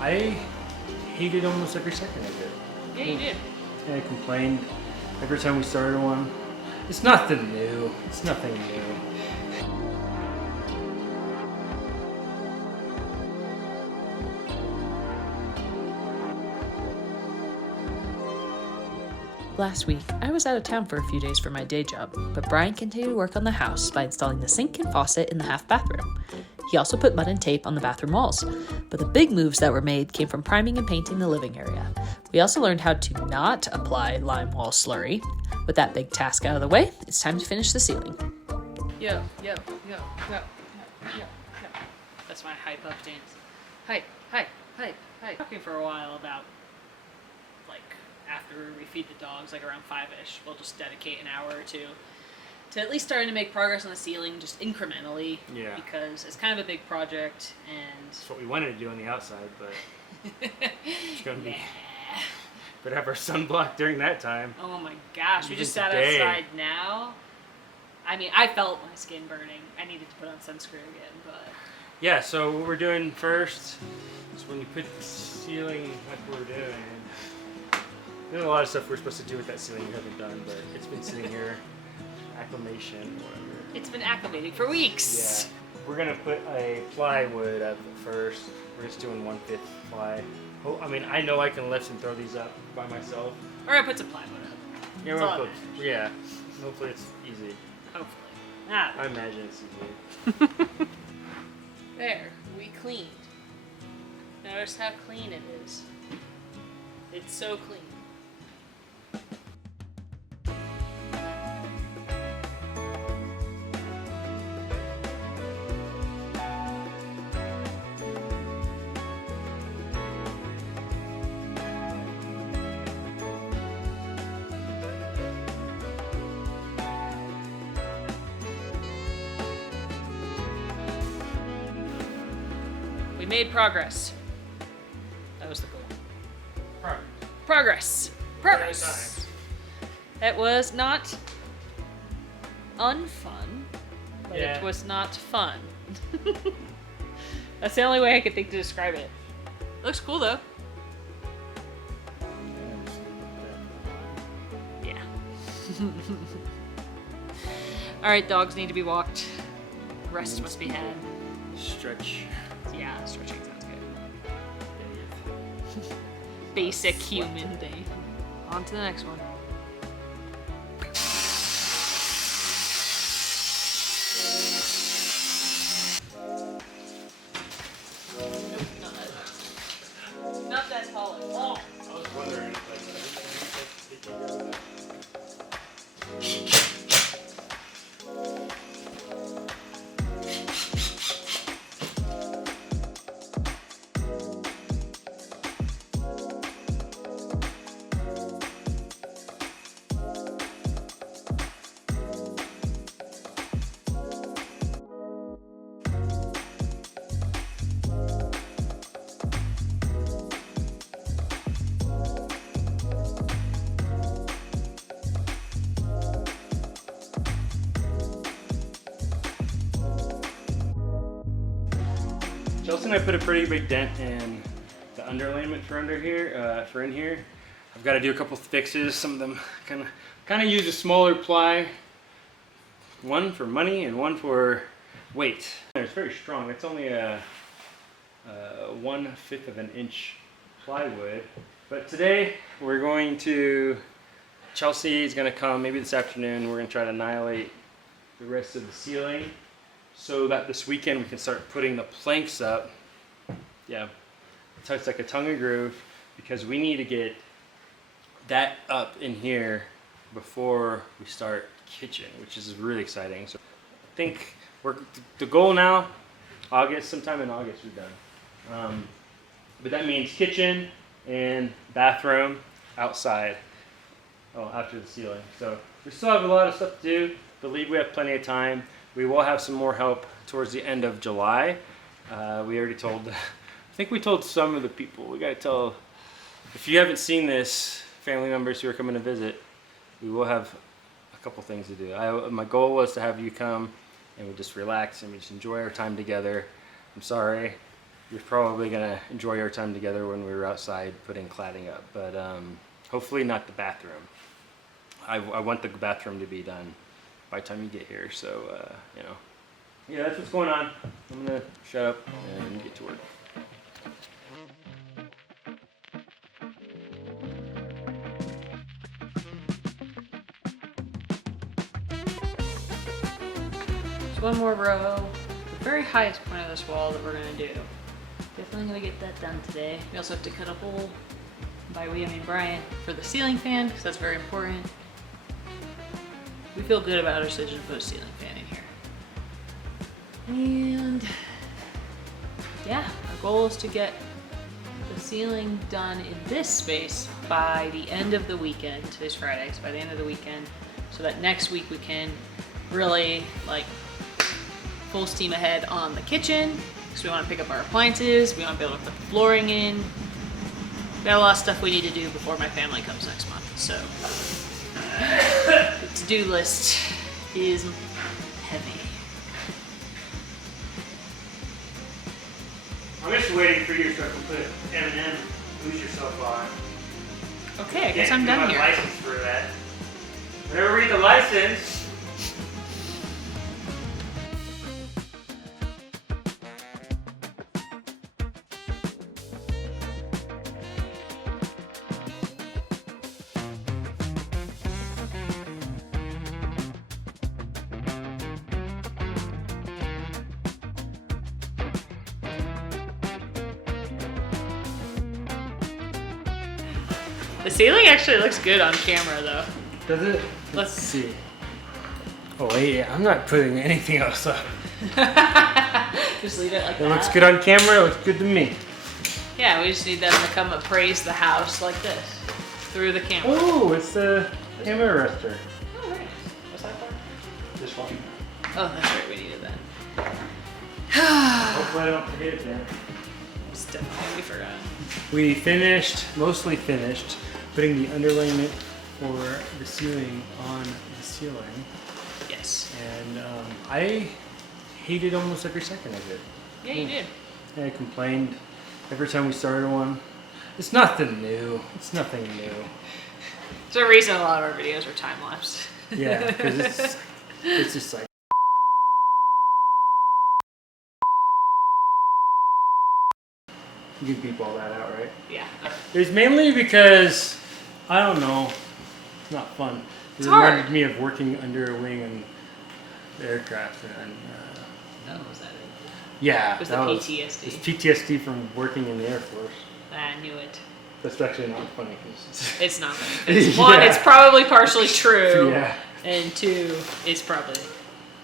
I hated almost every second of it. Yeah, you did. And I complained every time we started one. It's nothing new. It's nothing new. Last week, I was out of town for a few days for my day job, but Brian continued to work on the house by installing the sink and faucet in the half bathroom. He also put mud and tape on the bathroom walls, but the big moves that were made came from priming and painting the living area. We also learned how to not apply lime wall slurry. With that big task out of the way, it's time to finish the ceiling. Yo. That's my hype up dance. Hype. Talking for a while about, like, after we feed the dogs, like around 5-ish, we'll just dedicate an hour or two to at least starting to make progress on the ceiling, just incrementally. Yeah. Because it's kind of a big project, and That's what we wanted to do on the outside, but it's going to be... But have our sunblock during that time. Oh my gosh, we Even just sat today. outside now. I mean, I felt my skin burning. I needed to put on sunscreen again, but... Yeah, so what we're doing first is when you put the ceiling like we're doing. There's a lot of stuff we're supposed to do with that ceiling we haven't done, but it's been sitting here, acclimation or whatever. It's been acclimating for weeks. Yeah, we're gonna put a plywood up first. We're just doing 1/5 ply. Oh, I mean, I know I can lift and throw these up by myself. Or I put some plywood up. Yeah, That's we'll all put, that yeah. Hopefully it's easy. Hopefully. Ah, I imagine it's easy. there. We cleaned. Notice how clean it is. It's so clean. We made progress. That was the goal. Progress. That was not unfun, but Yeah. it was not fun. That's the only way I could think to describe it. Looks cool though. Yeah. Alright, dogs need to be walked. Rest must be had. Stretch. Yeah, stretching sounds good. Basic human day. On to the next one. Not that tall at all. I was wondering if Chelsea and I put a pretty big dent in the underlayment for in here. I've got to do a couple fixes. Some of them kind of use a smaller ply. One for money and one for weight. It's very strong. It's only a 1/5 of an inch plywood. But today we're going to, Chelsea is going to come maybe this afternoon. We're going to try to annihilate the rest of the ceiling, so that this weekend we can start putting the planks up. Yeah, it's like a tongue and groove, because we need to get that up in here before we start kitchen, which is really exciting. So I think the goal now, sometime in August we're done. But that means kitchen and bathroom outside. After the ceiling. So we still have a lot of stuff to do. Believe we have plenty of time. We will have some more help towards the end of July. We already told, I think we told some of the people. We gotta tell, if you haven't seen this, family members who are coming to visit, we will have a couple things to do. My goal was to have you come and we just relax and we just enjoy our time together. I'm sorry you're probably gonna enjoy our time together when we were outside putting cladding up, but hopefully not the bathroom. I want the bathroom to be done by the time you get here, so you know. Yeah, that's what's going on. I'm gonna shut up and get to work. So one more row, the very highest point of this wall that we're gonna do. Definitely gonna get that done today. We also have to cut a hole, by we I mean Brian, for the ceiling fan, because that's very important. We feel good about our decision to put a ceiling fan in here. And yeah, our goal is to get the ceiling done in this space by the end of the weekend. Today's Friday, so by the end of the weekend, so that next week we can really like full steam ahead on the kitchen, because we want to pick up our appliances, we want to be able to put the flooring in. We got a lot of stuff we need to do before my family comes next month, so the to-do list is heavy. I'm just waiting for you so I can put M&M Lose Yourself on. Okay, I guess I'm done here. License for that. Whenever we read the license. The ceiling actually looks good on camera though. Does it? Let's see. Oh wait, yeah, I'm not putting anything else up. Just leave it like that. It looks good on camera, it looks good to me. Yeah, we just need them to come appraise the house like this, through the camera. Oh, it's the camera arrestor. Oh, nice. What's that for? This one. Oh, that's right, we needed that. Hopefully I don't forget it then. It's definitely gonna be forgotten. We finished, mostly finished, putting the underlayment for the ceiling on the ceiling. Yes. And I hated almost every second of it. Yeah, you did. I complained every time we started one. It's nothing new. It's nothing new. There's a reason a lot of our videos are time-lapsed. Yeah, because it's just like. You can beep all that out, right? Yeah. It's mainly because, I don't know, it's not fun. It's It hard. reminded me of working under a wing and the aircraft. And, Oh, was that it? yeah, It was that the was PTSD. it's PTSD from working in the Air Force. I knew it. That's actually not funny. 'Cause It's not funny. It's, one, Yeah. it's probably partially true. yeah. And two, it's probably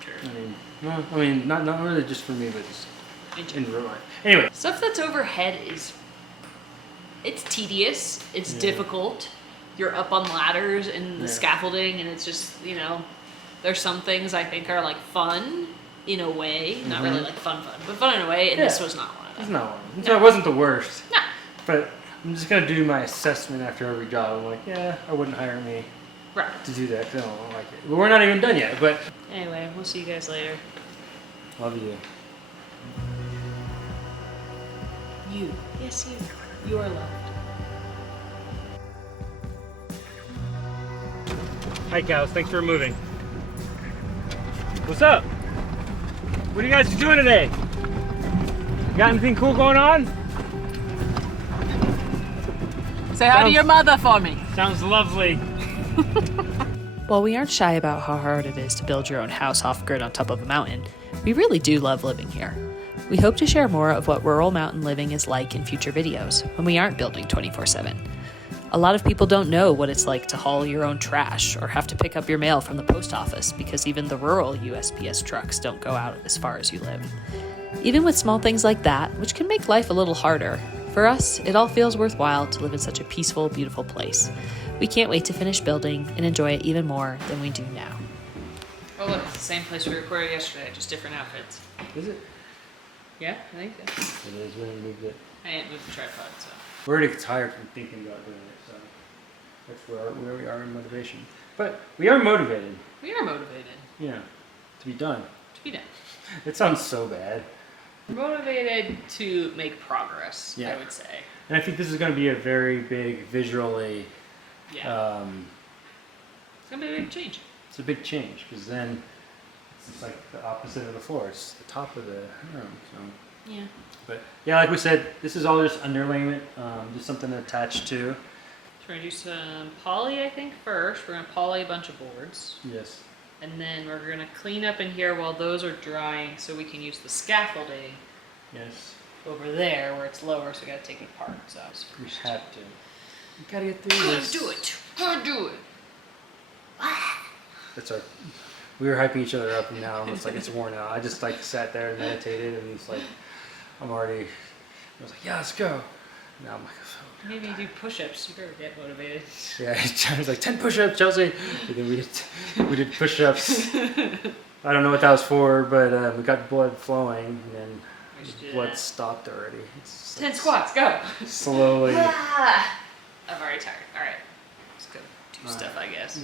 true. I mean, not really just for me, but just In in general. real life. Anyway, Stuff that's overhead it's tedious, it's Yeah. difficult. You're up on ladders and the Yeah. scaffolding, and it's just, there's some things I think are like fun in a way. Not really like fun, but fun in a way, and this Yeah. was not one of it's them. not one. So it wasn't the worst. No. But I'm just gonna do my assessment after every job. I'm like, yeah, I wouldn't hire me Right. to do that 'cause I don't like it. But we're not even done yet. But Anyway, we'll see you guys later. love you. You. Yes, you. You are loved. Hi, cows. Thanks for moving. What's up? What are you guys doing today? Got anything cool going on? Say hi to your mother for me. Sounds lovely. While we aren't shy about how hard it is to build your own house off grid on top of a mountain, we really do love living here. We hope to share more of what rural mountain living is like in future videos when we aren't building 24/7. A lot of people don't know what it's like to haul your own trash or have to pick up your mail from the post office because even the rural USPS trucks don't go out as far as you live. Even with small things like that, which can make life a little harder, for us, it all feels worthwhile to live in such a peaceful, beautiful place. We can't wait to finish building and enjoy it even more than we do now. Oh look, it's the same place we recorded yesterday, just different outfits. Is it? Yeah, I think so. It is. We moved it. I didn't move the tripod, so. We're already tired from thinking about doing it, so that's where we are in motivation. But we are motivated. We are motivated Yeah, to be done. to be done. It sounds so bad. Motivated to make progress, Yeah. I would say. And I think this is going to be a very big visually. Yeah. It's gonna be a big change. It's a big change because then it's just like the opposite of the floor. It's the top of the room. So. Yeah. But yeah, like we said, this is all just underlayment, just something to attach to. So we're gonna do some poly, I think, first. We're gonna poly a bunch of boards. Yes. And then we're gonna clean up in here while those are drying so we can use the scaffolding Yes. over there where it's lower, so we gotta take it apart. So We have to. We gotta get through gotta this. do it. Gotta do it. That's our. We were hyping each other up, and now it's like it's worn out. I just like sat there and meditated, and it's like I'm already. I was like, yeah, let's go. Now I'm like, oh, Maybe you do push-ups. You better get motivated. yeah. I was like 10 push-ups, Chelsea. And then we did push-ups. I don't know what that was for, but we got blood flowing, and then We should do blood that. stopped already. It's 10 squats, go. slowly. I'm already tired. All right, let's go do All stuff, I guess.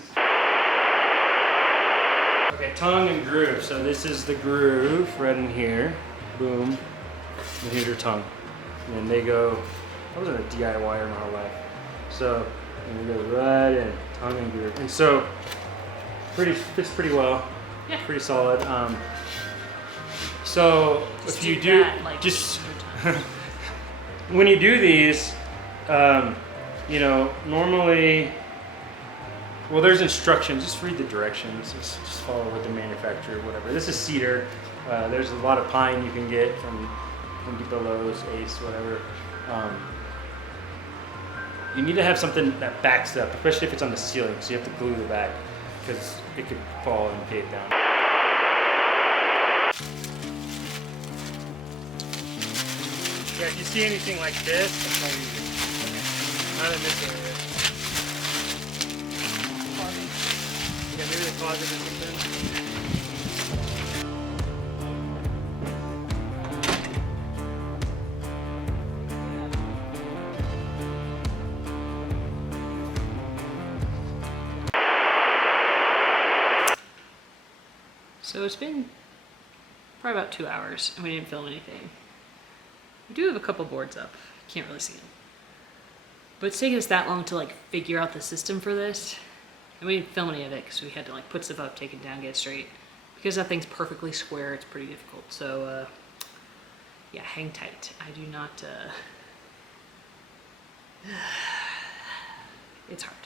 Okay, tongue and groove. So this is the groove right in here. Boom. And here's your tongue. And then they go. I wasn't a DIYer my whole life. So and it goes right in, tongue and groove. And so fits pretty well. Yeah. Pretty solid. So Just if you do do that, like, just 100 times. when you do these, you know, normally, well, there's instructions. Just read the directions. Just follow what the manufacturer, whatever. This is cedar. There's a lot of pine you can get from Depot, Lowe's, Ace, whatever. You need to have something that backs up, especially if it's on the ceiling. So you have to glue the back because it could fall and cave down. Yeah, if you see anything like this, that's how you do it. Not in this area. Yeah, maybe the closet or something. So it's been probably about 2 hours, and we didn't film anything. We do have a couple boards up. Can't really see them. But it's taken us that long to like figure out the system for this. And we didn't film any of it because we had to like put stuff up, take it down, get it straight. Because that thing's perfectly square, it's pretty difficult. So yeah, hang tight. I do not it's hard.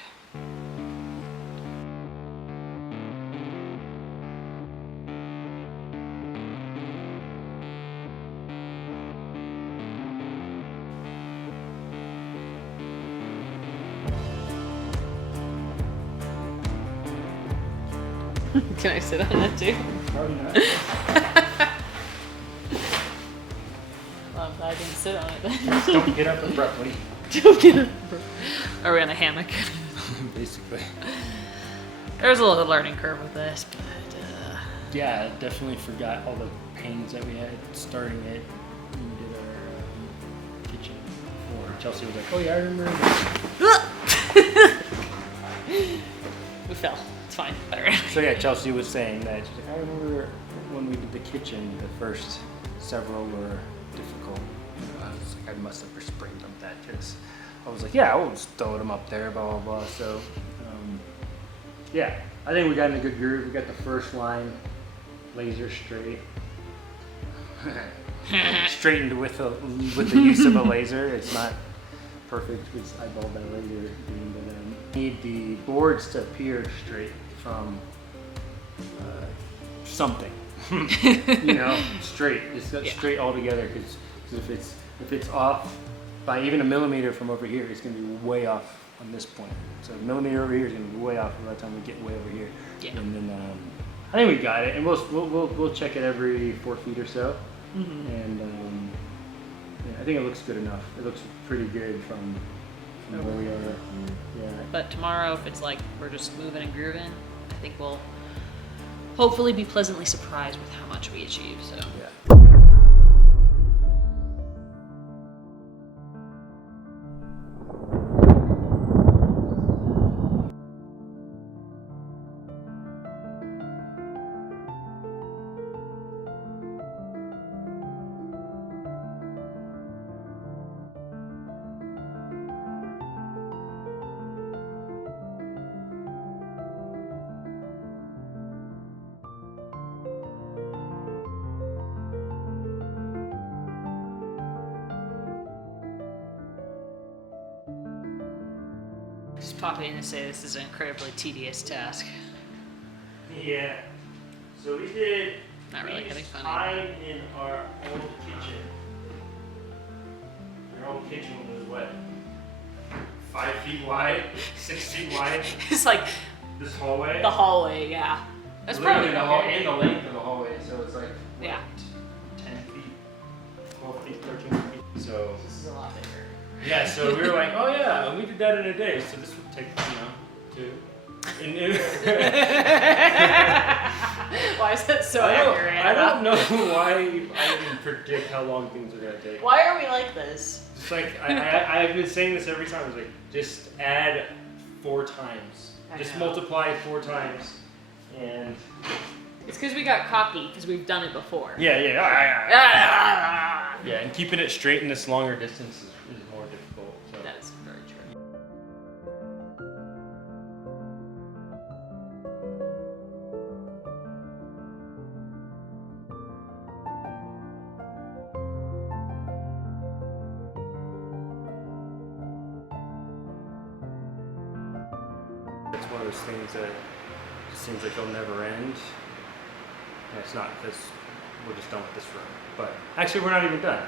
Can I sit on that too? Probably not. Well, I'm glad I didn't sit on it then. Don't get up abruptly. Are we on a hammock? Basically. There's a little learning curve with this, but Yeah, I definitely forgot all the pains that we had starting it when we did our kitchen before. Chelsea was like, oh yeah, I remember that. we fell. It's fine. Better. So yeah, Chelsea was saying that, she's like, I remember when we did the kitchen, the first several were difficult. I was like, I must have sprained them that because I was like, yeah, I will just throw them up there, blah, blah, blah. So, yeah, I think we got in a good groove. We got the first line laser straight. Straightened with the use of a laser. It's not perfect because I eyeballed that laser beam, but need the boards to appear straight from something. You know, straight, just straight all together. Because if it's off by even a millimeter from over here, it's going to be way off on this point. So a millimeter over here is going to be way off by the time we get way over here. Yeah. And then I think we got it, and we'll check it every 4 feet or so. Mm-hmm. And yeah, I think it looks good enough. It looks pretty good from where we are. Yeah. But tomorrow, if it's like we're just moving and grooving, I think we'll hopefully be pleasantly surprised with how much we achieve. So. Yeah. Just popping in to say this is an incredibly tedious task. Yeah. So we did. Not really we having fun hide in our old kitchen. Our old kitchen was what? 5 feet wide, 6 feet wide. It's like This hallway. the hallway, yeah. That's probably the hall and the length of the hallway. So it's like Yeah. 10 feet, 12 feet, 13 feet. So This is a lot bigger. yeah. So we were like, oh yeah, and we did that in a day. So this would take 2. And Why is that so I accurate? don't know why I even predict how long things are gonna take. Why are we like this? It's like I've been saying this every time. It's like just add 4 times. I Just know. multiply 4 times, and It's because we got cocky because we've done it before. yeah. And keeping it straight in this longer distance is more difficult. So. That's very true. It's one of those things that just seems like it'll never end. And it's not because we're just done with this room. But actually, we're not even done.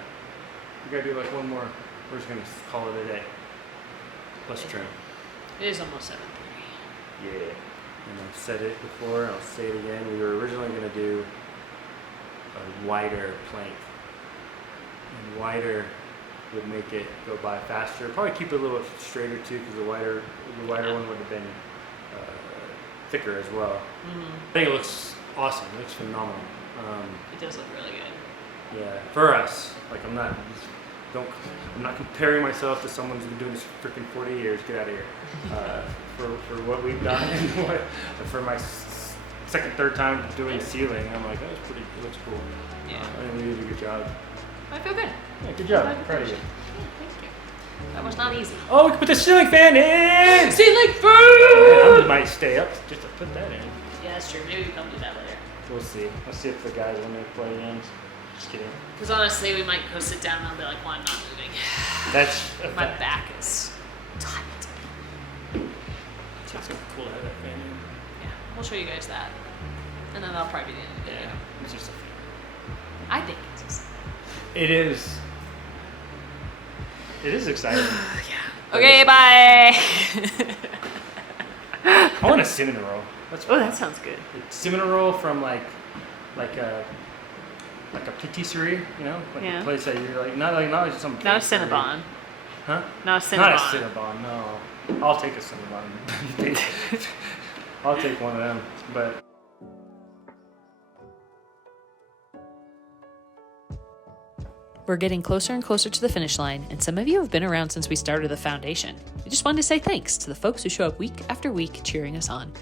We gotta do like one more. We're just gonna call it a day. Plus trim. It is almost 7:30. Yeah. And I've said it before, I'll say it again. We were originally gonna do a wider plank. And wider would make it go by faster. Probably keep it a little straighter too, because the wider one would have been thicker as well. I think it looks awesome. It looks phenomenal. It does look really good. Yeah, for us. Like I'm not comparing myself to someone who's been doing this for freaking 40 years. Get out of here. For what we've done and for my third time doing ceiling, I'm like, it looks cool. Yeah. I think we did a good job. I feel good. Yeah, good job. I Proud of you. Thank you. That was not easy. Oh, we can put the ceiling fan in! Ceiling Man, food! I might stay up just to put that in. Yeah, that's true. Maybe we can come do that later. We'll see. Let's see if the guys want to play games. Just kidding. Because honestly, we might go sit down and I'll be like, well, I'm not moving. That's a My fact. back is tight. It's cool to have that fan in. Yeah, we'll show you guys that. And then that'll probably be the end of the video. It's just a fan. I think it's just... It is. It is exciting. Yeah. Okay, bye! I want a cinnamon roll. That's Oh, that sounds good. cinnamon roll from like a patisserie, you know, like Yeah. a place that you're like not just some. Not a place where you- Cinnabon. Huh? Not a Cinnabon. Not a Cinnabon. No. I'll take a Cinnabon. I'll take one of them, but. We're getting closer and closer to the finish line, and some of you have been around since we started the foundation. We just wanted to say thanks to the folks who show up week after week cheering us on.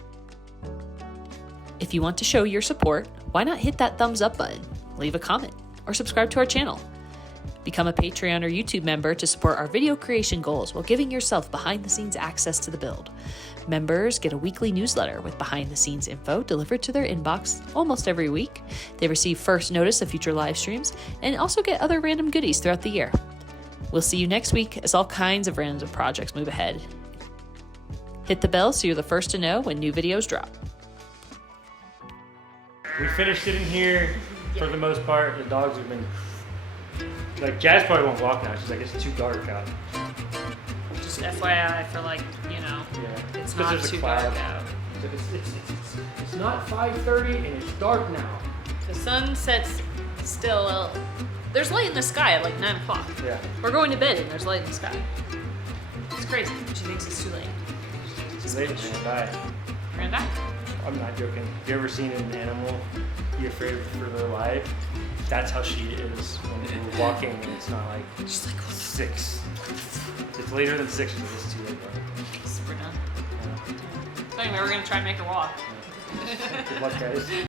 If you want to show your support, why not hit that thumbs up button, leave a comment, or subscribe to our channel. Become a Patreon or YouTube member to support our video creation goals while giving yourself behind-the-scenes access to the build. Members get a weekly newsletter with behind-the-scenes info delivered to their inbox almost every week. They receive first notice of future live streams and also get other random goodies throughout the year. We'll see you next week as all kinds of random projects move ahead. Hit the bell so you're the first to know when new videos drop. We finished it in here for the most part. The dogs have been like Jazz probably won't walk now. She's like it's too dark out. Just FYI for Yeah. it's 'Cause not there's a too cloud. dark out. It's not 5:30 and it's dark now. The sun sets still. There's light in the sky at like 9 o'clock. Yeah. We're going to bed and there's light in the sky. It's crazy. She thinks it's too late. It's late and die. Brenda? I'm not joking. Have you ever seen an animal be afraid for their life? That's how she is when we're walking and it's not like She's like, 6. It's later than 6 because it's too late. we're done. Yeah. So anyway, we're going to try and make her walk. Good luck, guys.